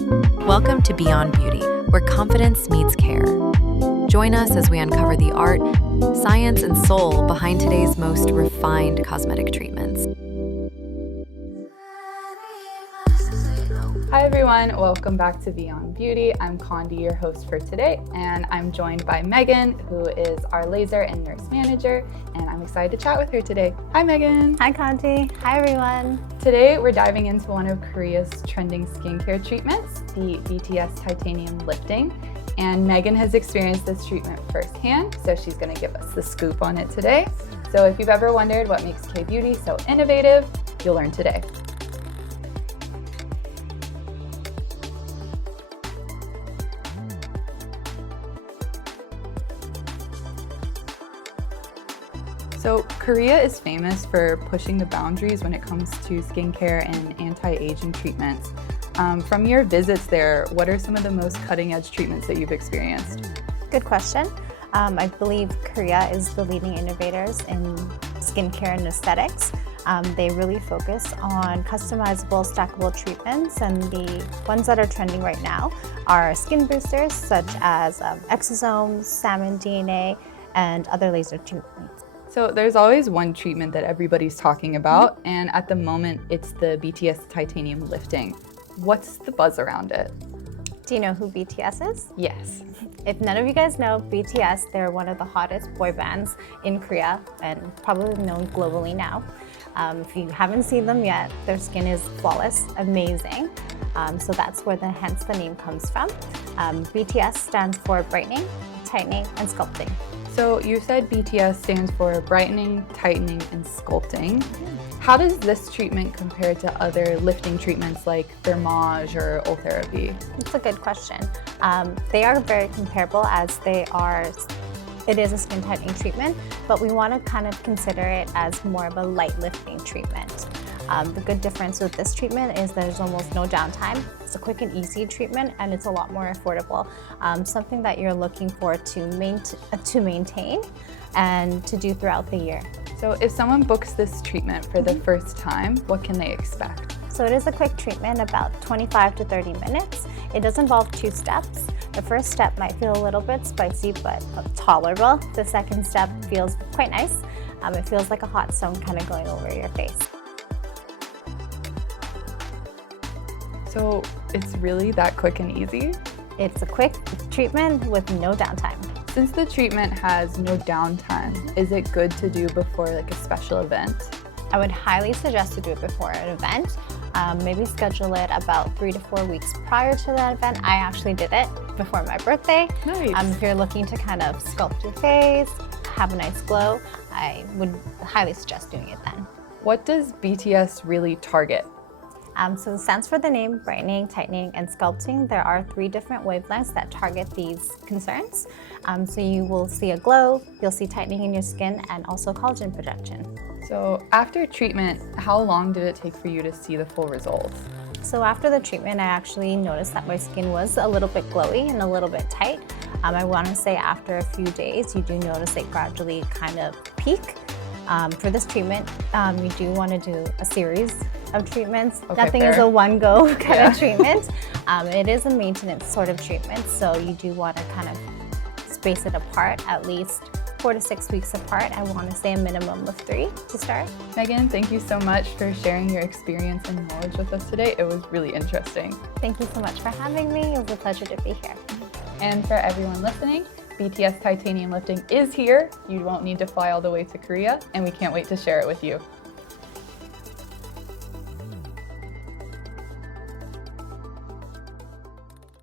Welcome to Beyond Beauty, where confidence meets care. Join us as we uncover the art, science, and soul behind today's most refined cosmetic treatments. Hi everyone, welcome back to Beyond Beauty. I'm Condi, your host for today, and I'm joined by Megan, who is our laser and nurse manager, and I'm excited to chat with her today. Hi Megan. Hi Condi. Hi everyone. Today we're diving into one of Korea's trending skincare treatments, the BTS Titanium Lifting, and Megan has experienced this treatment firsthand, so she's going to give us the scoop on it today. So if you've ever wondered what makes K-beauty so innovative, you'll learn today. So Korea is famous for pushing the boundaries when it comes to skincare and anti-aging treatments. From your visits there, what are some of the most cutting-edge treatments that you've experienced? Good question. I believe Korea is the leading innovators in skincare and aesthetics. They really focus on customizable, stackable treatments, and the ones that are trending right now are skin boosters such as exosomes, salmon DNA, and other laser treatments. So there's always one treatment that everybody's talking about, and at the moment it's the BTS Titanium Lifting. What's the buzz around it? Do you know who BTS is? Yes. If none of you guys know BTS, they're one of the hottest boy bands in Korea and probably known globally now. If you haven't seen them yet, their skin is flawless, amazing. So that's where hence the name comes from. BTS stands for brightening, tightening, and sculpting. So you said BTS stands for brightening, tightening, and sculpting. How does this treatment compare to other lifting treatments like thermage or Ultherapy? It's a good question. They are very comparable as it is a skin tightening treatment, but we want to kind of consider it as more of a light lifting treatment. The good difference with this treatment is there's almost no downtime. It's a quick and easy treatment, and it's a lot more affordable. Something that you're looking for to maintain and to do throughout the year. So if someone books this treatment for the first time, what can they expect? So it is a quick treatment, about 25 to 30 minutes. It does involve 2 steps. The first step might feel a little bit spicy, but tolerable. The second step feels quite nice. It feels like a hot stone kind of going over your face. So it's really that quick and easy? It's a quick treatment with no downtime. Since the treatment has no downtime, is it good to do before like a special event? I would highly suggest to do it before an event. Maybe schedule it about 3 to 4 weeks prior to that event. I actually did it before my birthday. Nice. If you're looking to kind of sculpt your face, have a nice glow, I would highly suggest doing it then. What does BTS really target? So it stands for the name brightening, tightening, and sculpting. There are 3 different wavelengths that target these concerns. So you will see a glow, you'll see tightening in your skin, and also collagen production. So after treatment, how long did it take for you to see the full results? So after the treatment, I actually noticed that my skin was a little bit glowy and a little bit tight. I want to say after a few days, you do notice it gradually kind of peak. For this treatment, you do want to do a series of treatments. Okay, Nothing fair. is a one-go kind of treatment. It is a maintenance sort of treatment, so you do want to kind of space it apart, at least 4 to 6 weeks apart. I want to say a minimum of 3 to start. Megan, thank you so much for sharing your experience and knowledge with us today. It was really interesting. Thank you so much for having me. It was a pleasure to be here. And for everyone listening, BTS Titanium Lifting is here. You won't need to fly all the way to Korea, and we can't wait to share it with you.